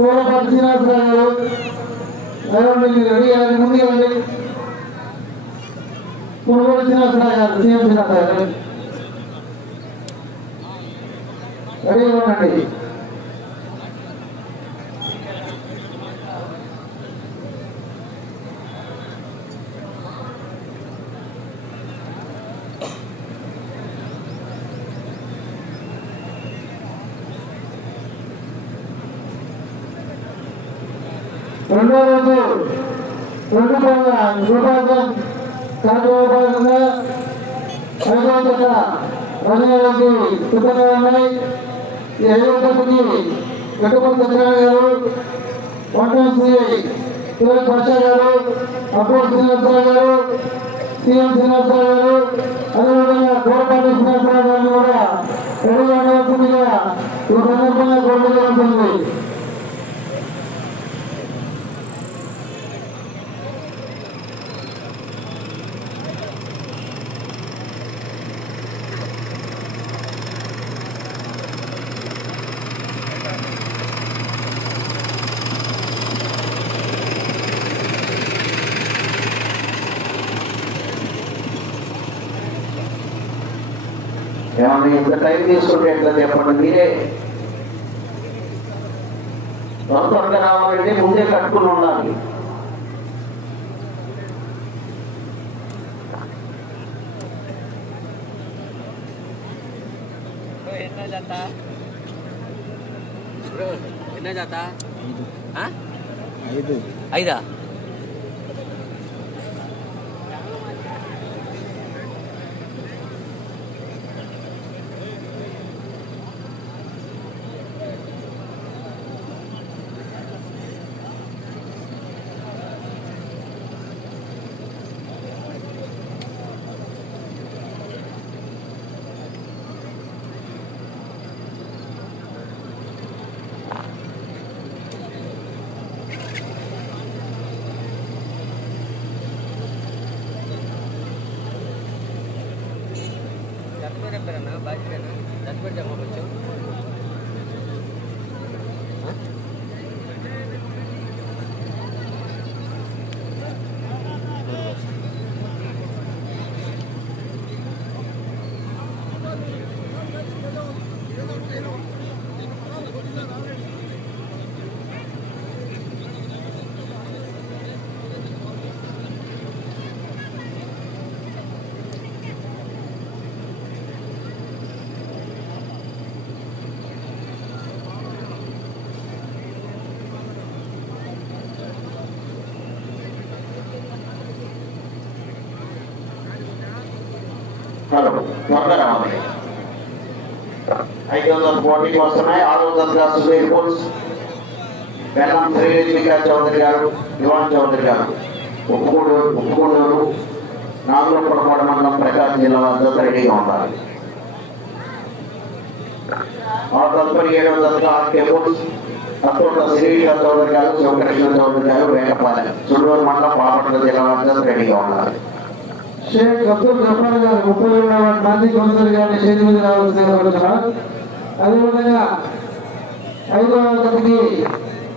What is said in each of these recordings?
కూరపాటి శ్రీనివాసరావు గారు ఎవరు మీరు రెడీ అయ్యారు ముందుకు రండి పునుగోడు శ్రీనివాసరావు గారు సీఎం శ్రీనివాసరావు గారు రెడీగా ఉండండి రెండో రోజు రెండు పనుల ఉన్నాయి ఈ ఐదవ జతకి వెట్టుపల్లి సత్యనారాయణ గారు వంటం సిఐ తిరుపతి పాషా గారు అబ్బోడు శ్రీనివాసరావు గారు సీఎం శ్రీనివాసరావు గారు అదేవిధంగా గోడపాటి శ్రీనివాసరావు గారిని కూడా ఈ సందర్భంగా ఏమన్నా ఇంత టైం తీసుకుంటే ఎట్లా చెప్పండి? మీరే. త్వరగా రావాలంటే ముందే కట్టుకుని ఉండాలి. ఎన్న జాతా? ఐదు. ఐదా? berjangka panjang. త్వరగా రావాలి. ఐదు వందల పోటీకి వస్తున్నాయి. ఆరు వందల సుధీర్ పోల్స్ బెల్లం శ్రీనిక చౌదరి గారు యువన్ చౌదరి గారు. ఉప్పుగూడూరు ఉప్పుగూడూరు నాగులపురకోట మండలం ప్రకాశం జిల్లా వద్ద రెడీగా ఉండాలి. ఆ తదుపరి ఏడు వందల ఆర్కే పోల్స్ అతోట చౌదరి గారు శివకృష్ణ చౌదరి గారు వేటపాలెం చుండూరు మండలం పాపట్ల జిల్లా వద్ద రెడీగా ఉండాలి. షేక్ అబ్దుల్ గఫార్ గారు ముప్పై ఏడవ మంది కౌన్సిల్ గారిని చేతి మీద రావాల్సిందిగా కోరుతున్నాను అదేవిధంగా ఐదవ గతికి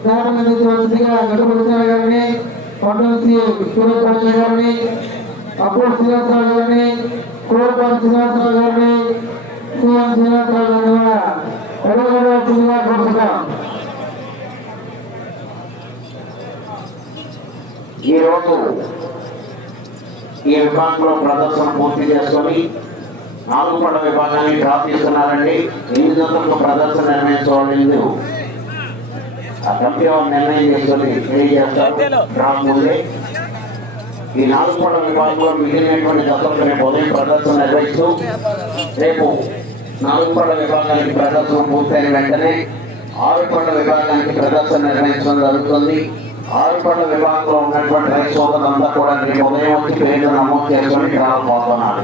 జ్ఞాపకం అందించవలసిందిగా గడుపుల గారిని పండుగ సూరజ్ గారిని అప్పుడు శ్రీనివాసరావు గారిని కోరపాటి శ్రీనివాసరావు గారిని సీఎం శ్రీనివాసరావు గారిని కూడా అడగవలసిందిగా కోరుతున్నాం. ఈరోజు ఈ విభాగంలో ప్రదర్శన పూర్తి చేసుకొని నాలుగు పడ విభాగాన్ని డ్రా తీసుకున్నారండి ఎనిమిది వందలకు ప్రదర్శన నిర్ణయించవాళ్ళు ఆ కమిటీ నిర్ణయం చేసుకొని తెలియజేస్తారు. డ్రా ముందే. ఈ నాలుగు పడ విభాగంలో మిగిలినటువంటి దశలకు రేపు ఉదయం ప్రదర్శన నిర్వహిస్తూ రేపు నాలుగు పడ విభాగానికి ప్రదర్శన పూర్తయిన వెంటనే ఆరు పడ విభాగానికి ప్రదర్శన నిర్వహించడం జరుగుతుంది. ఆరు విభాగంలో ఉన్నటువంటి రైతు సోదరులంతా కూడా రేపు ఉదయం వచ్చి పేర్లు నమోదు చేసుకుని డ్రా పోతున్నారు.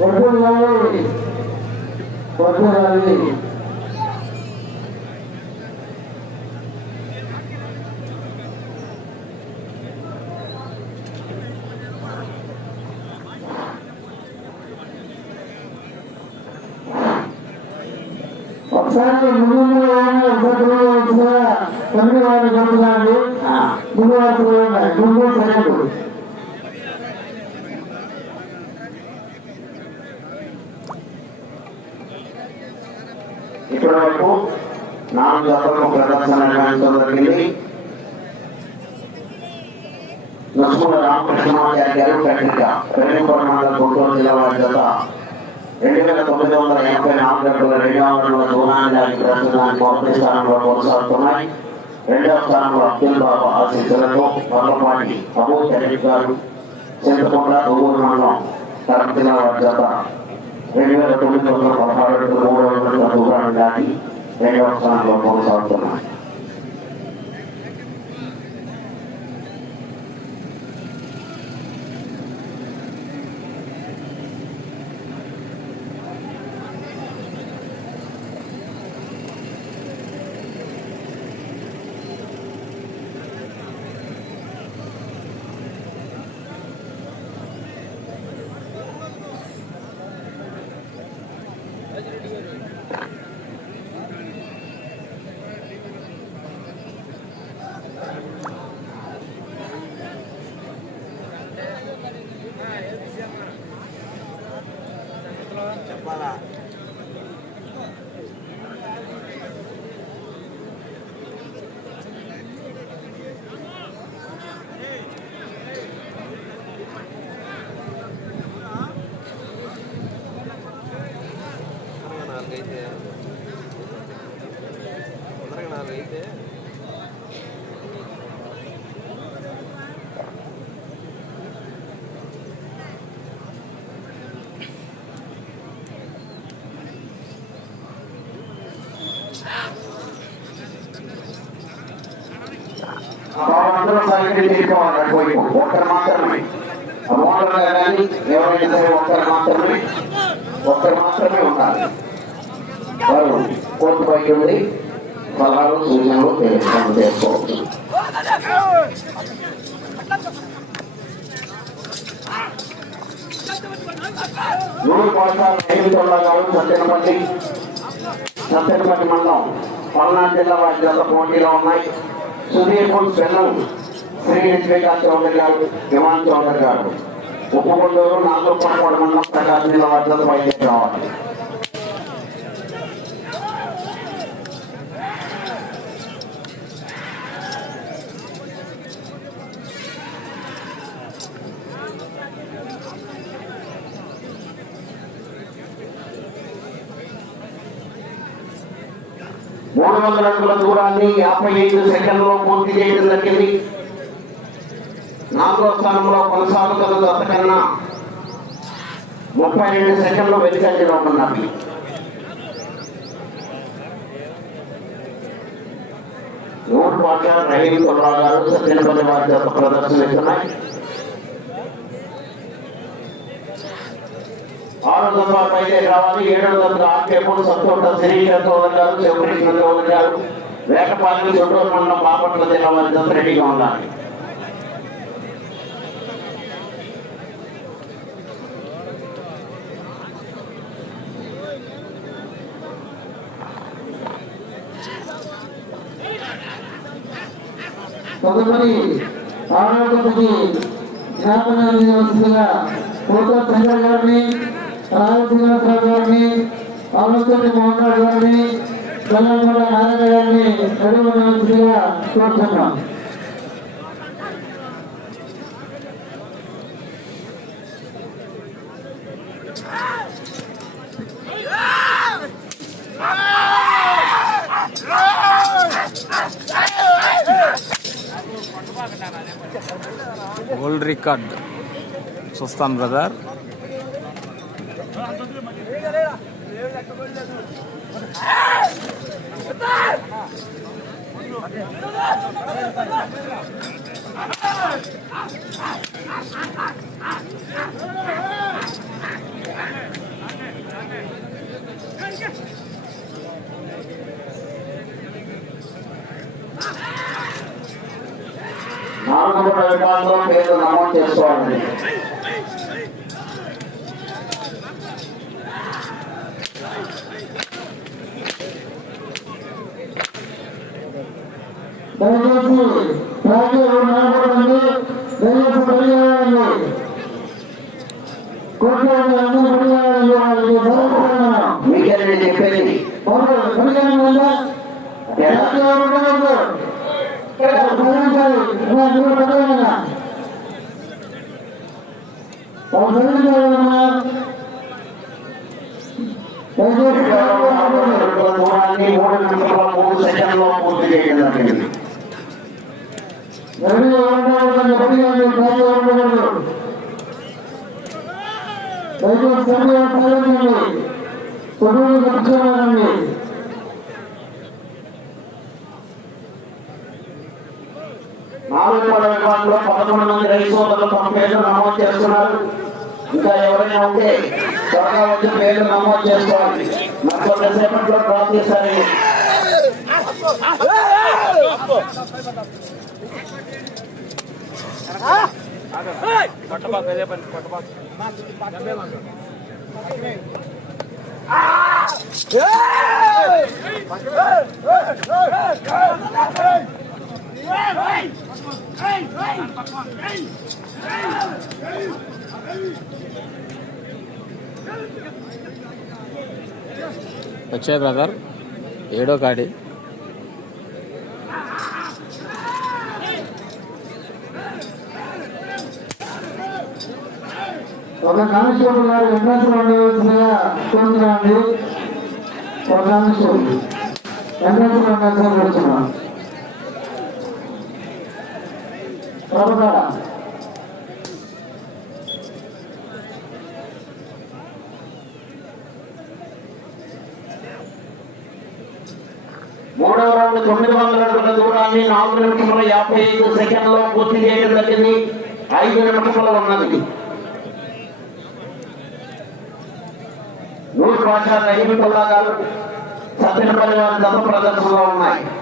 వడ్డూరు రావి వడ్డూరు రావి ఒకసారి ముందు కొన్ని వారు జరుగుతుంది ఆ, ముందు వారు ముందు సెకండ్ ఇప్పటి వరకు నాలుగు జతలకు ప్రదర్శన నిర్వహించడం జరిగింది నసుమూల రామకృష్ణమాచార్య గారు పత్రిక పెరణిపురం గుంటూరు జిల్లా వారి జత. రెండు వేల తొమ్మిది వందల ఎనభై నాలుగు రెండవ వందల దూరానికి ప్రస్తుతానికి మొదటి స్థానంలో కొనసాగుతున్నాయి. రెండవ స్థానంలో అబ్దుల్ బాబు ఆశీస్సులతో పర్లపాటి అబూ షరీఫ్ గారు చింతకొండ దువ్వూరు మండలం కడప జిల్లా వారి జత. రెండు వేల తొమ్మిది వందల పదహారు మూడు వందల దూరాన్ని దాటి రెండవ స్థానంలో కొనసాగుతున్నాయి. Chụp. ఆ సైకిల్ తీసుకోవాలి ఒక్కరు మాత్రమే మోటార్ కానీ ఎవరైనా సరే ఒక్కరు మాత్రమే ఒక్కరు మాత్రమే ఉండాలి వారు కోర్టు పైకి సలహాలు సూచనలు చేసుకోవచ్చు నూరు పాఠశాల సత్యనపల్లి సత్యనపల్లి మండలం పల్నాడు జిల్లా వారి జిల్లా పోటీలో ఉన్నాయి. సుధీర్పూర్ బెల్లం శ్రీ వివేకాంత్ చౌదరి గారు విమాన్ చౌదరి గారు. ఉప్పుకొండూరు నాగపూర్ మండలం ప్రకాశం జిల్లా వారి బయలుదేరి రావాలి. మూడు వందల అడుగుల దూరాన్ని యాభై ఐదు సెకండ్లో పూర్తి చేయడం జరిగింది. నాలుగో స్థానంలో కొనసాగుతున్న గతకన్నా ముప్పై రెండు సెకండ్లు వెనుకంజలో ఉన్నవి నూరు పాట రహీం తుర్రా గారు సత్యనపల్లి వారి ప్రదర్శన ఇస్తున్నాయి ఆరు వందల పైనే రావాలి. ఏడు వందల ఆర్కేపుడు సత్తోట శరీర చౌదరి గారు శివకృష్ణ చౌదరి గారు వేటపాలెం చుట్టూరు మండలం బాపట్ల జిల్లా వారి రెడీగా ఉండాలి. తదుపరి ఆరోగ్యపతి జ్ఞాపకాన్ని వస్తుందిగా కోట చంద్ర గారిని రాజశేఖర్ గారిని పాలకొండ మోహన్ రావు గారిని తెలంగాణ నారాయణ గారిని నడుమనిగా కోరుతున్నాం గోల్డ్ రికార్డ్ చూస్తాను బ్రదర్ నాలుగు పూట విభాగంలో పేర్లు నమోదు చేసుకోవాలండి దయచేసి ట్రాక్ నిలబడండి దయచేసి పరిగెత్తండి కోట్లాది అందరూ పరిగెత్తండి వాళ్ళకి భయపడను మీకేనండి చెప్పేది పరిగెత్తండి ట్రాక్ ఉండకూడదు పరిగెత్తాలి ఇలా దూరం పెట్టగలనా పరిగెత్తాలన్నా దయచేసి ట్రాక్ ఉండకూడదు. దూరాన్ని మూడు నిమిషాల మూడు సెకండ్లో పూర్తి చేయడం జరిగింది ఎవరి ఉండకూడదు పరిగెత్తండి ఉండకూడదు దయచేసి పాల్గొనండి కొనుగోలు ఖర్చుకోవాలండి నాలుగు పూట విభాగంలో పదకొండు మంది రైతు సోదరులు తమ పేర్లు నమోదు చేస్తున్నారు ఇంకా ఎవరైనా ఉంటే త్వరగా వచ్చి పేర్లు నమోదు చేసుకోవాలి మరి కొంతసేపట్లో వచ్చాయి బ్రదర్ ఏడో కాడి. ఒక కానిస్టేబుల్ గారు ఎంట్రన్స్ ఉండవలసిందిగా కోరుతున్నామండి. ఒక కానిస్టేబుల్. ఎంట్రన్స్ ఉండవలసిందిగా కోరుతున్నాం ప్రభుత్వ మూడవ రౌండ్ తొమ్మిది వందల అడుగుల దూరాన్ని నాలుగు నిమిషముల యాభై ఐదు సెకండ్లో పూర్తి చేయడం జరిగింది. ఐదు నిమిషములు ఉన్నది నూరు భాష నహీముల్లా గారు సత్యనపల్లి వారి దశ ప్రదర్శనలో ఉన్నాయి.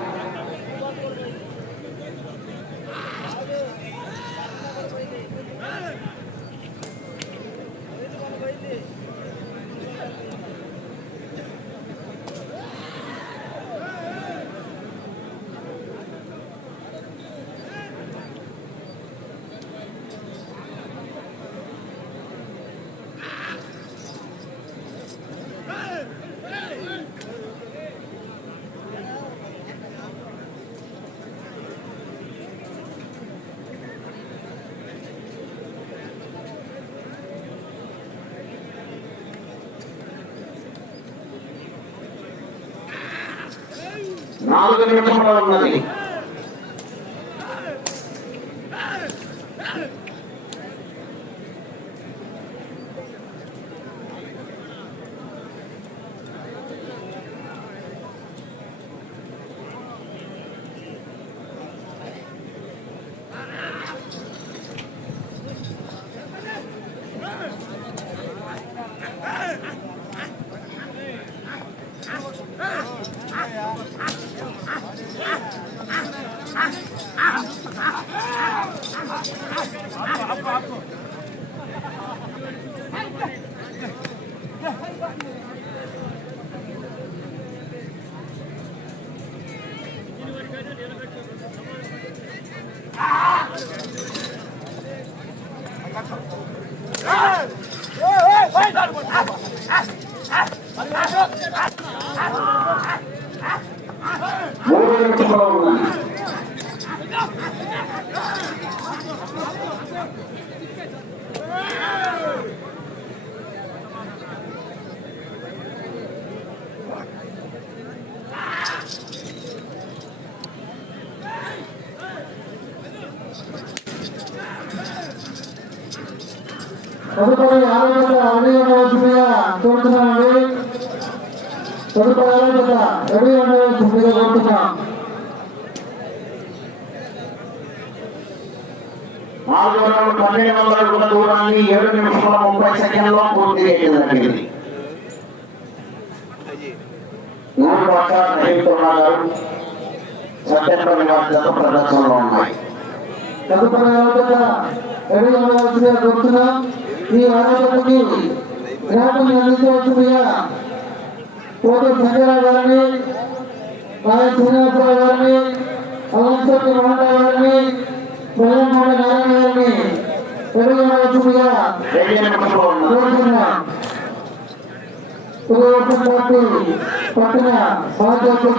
నాలుగు నిమిషములు ఉన్నది போனவங்க తదుపరి ఆరోగ్య అభివృద్ధి దిశగా కోరుతున్నామండి తదుపరి ఆరోగ్య అభివృద్ధి దిశగా కోరుతున్నాం నాలుగు వందల పన్నెండు వందల అడుగుల దూరాన్ని ఏడు నిమిషముల ముప్పై సెకండ్లో పూర్తి చేయడం జరిగింది ప్రదర్శనలో ఉన్నాయి. తదుపరి ఆరోగ్యత ఈ ఆరోగ్యతకి జ్ఞాపకం అందించవలసిందిగా పోటీ సంజయరావు గారిని నాయ శ్రీనివాసరావు గారిని అలంశెట్టి మోహన్ గారిని నారాయణ గారిని రెడీ ఉండవలసిందిగా రెండు పార్టీ పట్టిన అధ్యక్షులు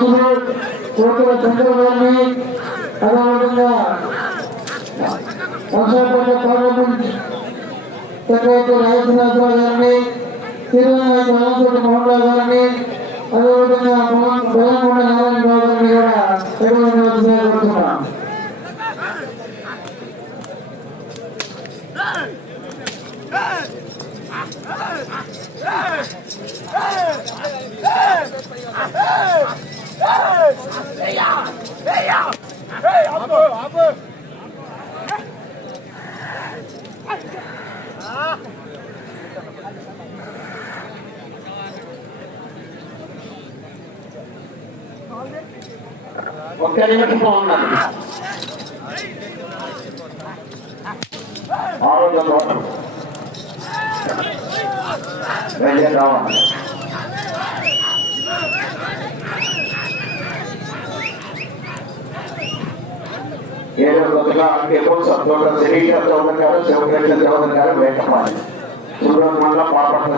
అదేవిధంగా పార్లమెంట్ సెక్రటరీ గారిని మోహన్ గారిని అదేవిధంగా గారిని కూడా నిమిషంలో ఏడు రోజులుగా అంకేపూర్ సంతోష శిరీష చౌదరి గారు శివకృష్ణ చౌదరి గారు వేటపాలి పాపట్ల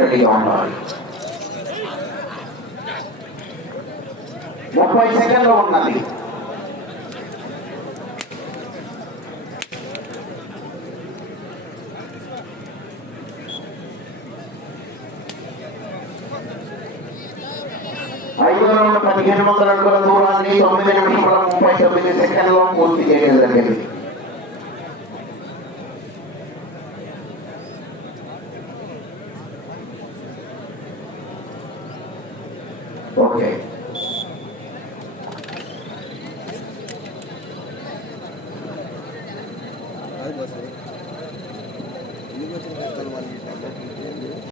రెడీగా ఉండాలి ముప్పై సెకండ్లు ఉన్నది. ఐదు పదిహేను వందల అడుగుల దూరాన్ని తొమ్మిది నిమిషముల ముప్పై తొమ్మిది సెకండ్లో పూర్తి చేయడం జరిగింది.